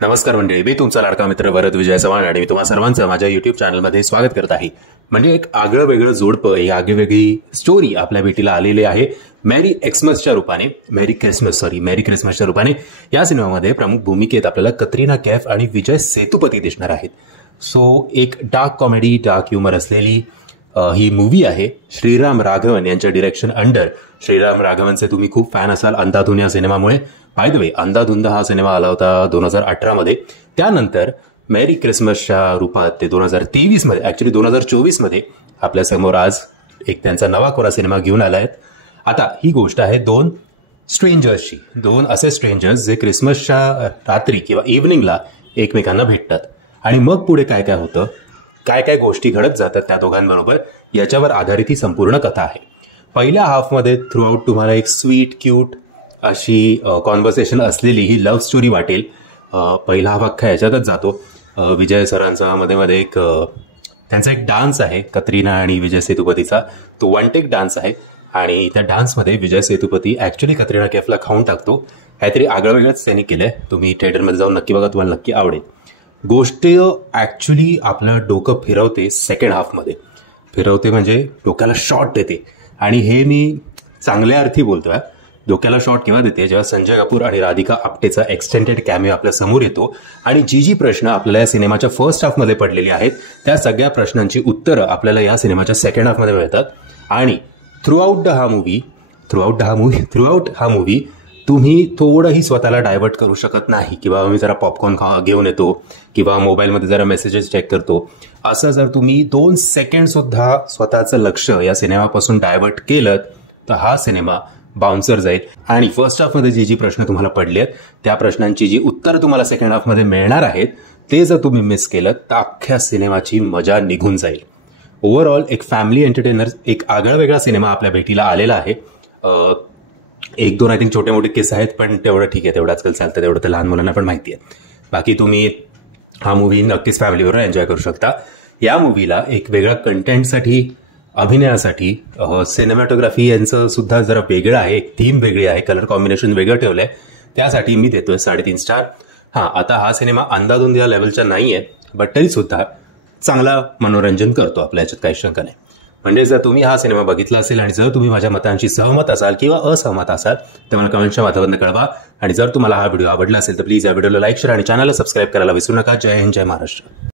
नमस्कार मंडळी, मी तुमचा लाडका मित्र वरद विजय चव्हाण आणि मी तुम्हा सर्वांचं माझ्या युट्यूब चॅनलमध्ये स्वागत करत आहे. म्हणजे एक आगळं वेगळं जोडपं, ही आगळीवेगळी स्टोरी आपल्या भेटीला आलेली आहे मॅरी क्रिसमसच्या रूपाने. या सिनेमामध्ये प्रमुख भूमिकेत आपल्याला कतरिना कैफ आणि विजय सेतुपती दिसणार आहेत. सो एक डार्क कॉमेडी, डार्क ह्युमर असलेली ही मूवी आहे. श्रीराम राघवन यांच्या डिरेक्शन अंडर. श्रीराम राघवनचे तुम्ही खूप फॅन असाल अंधाधुन या सिनेमामुळे. बाय द वे, अंधाधुंद हा सिनेमा आला होता 2018 मध्ये. त्यानंतर मॅरी क्रिसमसच्या रूपात ते 2023 मध्ये, ऍक्च्युली 2024 मध्ये आपल्यासमोर आज एक त्यांचा नवा कोरा सिनेमा घेऊन आला आहे. आता ही गोष्ट आहे दोन स्ट्रेंजर्सची. दोन असे स्ट्रेंजर्स जे क्रिसमसच्या रात्री किंवा इव्हनिंगला एकमेकांना भेटतात आणि मग पुढे काय काय होतं, काय काय गोष्टी घडत जातात त्या दोघांबरोबर, याच्यावर आधारित ही संपूर्ण कथा आहे. पहिल्या हाफमध्ये थ्रू आउट तुम्हाला एक स्वीट क्यूट अशी कॉन्व्हर्सेशन असलेली ही लव्ह स्टोरी वाटेल. पहिला हाफ अख्खा याच्यातच जातो. विजय सरांचा मध्ये एक त्यांचा एक डान्स आहे कतरिना आणि विजय सेतुपतीचा. तो वन टेक डान्स आहे आणि त्या डान्समध्ये विजय सेतुपती ऍक्च्युली कतरिना कैफला खाऊन टाकतो. काहीतरी आगळं वेगळंच त्यांनी केलंय. तुम्ही थिएटरमध्ये जाऊन नक्की बघा, तुम्हाला नक्की आवडेल. गोष्ट ऍक्च्युली आपलं डोकं फिरवते. सेकंड हाफमध्ये फिरवते म्हणजे डोक्याला शॉट देते. आणि हे मी चांगल्या अर्थी बोलतोय. डोक्याला शॉट केव्हा देते, जेव्हा संजय कपूर आणि राधिका आप्टेचा एक्सटेंडेड कॅमेओ आपल्या समोर येतो आणि जी प्रश्न आपल्याला या सिनेमाच्या फर्स्ट हाफमध्ये पडलेली आहेत त्या सगळ्या प्रश्नांची उत्तरं आपल्याला या सिनेमाच्या सेकंड हाफमध्ये मिळतात. आणि थ्रू आउट हा मूवी तुम्ही थोडंही स्वतःला डायव्हर्ट करू शकत नाही किंवा मी जरा पॉपकॉर्न घेऊन येतो किंवा मोबाईलमध्ये जरा मेसेजेस चेक करतो, असं जर तुम्ही 2 सेकंड सुद्धा स्वतःचं लक्ष या सिनेमापासून डायव्हर्ट केलं तर हा सिनेमा बाउन्सर जाईल. आणि फर्स्ट हाफमध्ये जी प्रश्न तुम्हाला पडले आहेत त्या प्रश्नांची जी उत्तर तुम्हाला सेकंड हाफमध्ये मिळणार आहेत ते जर तुम्ही मिस केलं तर अख्ख्या सिनेमाची मजा निघून जाईल. ओव्हरऑल एक फॅमिली एंटरटेनर, एक आगळा वेगळा सिनेमा आपल्या भेटीला आलेला आहे. 1-2 आय थिंक छोटे मोठे केस आहेत, पण तेवढं ठीक आहे, तेवढं आजकाल चालतं, तेवढं तर लहान मुलांना पण माहिती आहे. बाकी तुम्ही हा मूवी नक्कीच फॅमिलीबरोबर एन्जॉय करू शकता. या मूवीला एक वेगळ्या कंटेंटसाठी, अभिनयासाठी, सिनेमॅटोग्राफी यांचं सुद्धा जरा वेगळं आहे, एक थीम वेगळी आहे, कलर कॉम्बिनेशन वेगळं ठेवलंय, त्यासाठी मी देतोय 3.5 स्टार. आता हा सिनेमा अंधाधुंद या लेवलचा नाहीये, बट तरी सुद्धा चांगला मनोरंजन करतो आपल्या याच्यात काही शंका नाही. म्हणजे जर तुम्ही हा सिनेमा बघितला असेल आणि जर तुम्ही माझ्या मतांशी सहमत असाल किंवा असहमत असाल तर मला कमेंटच्या माध्यमातून कळवा. आणि जर तुम्हाला हा व्हिडिओ आवडला असेल तर प्लीज या व्हिडिओला लाईक, शेअर आणि चॅनलला सबस्क्राईब करायला विसरू नका. जय हिंद, जय महाराष्ट्र.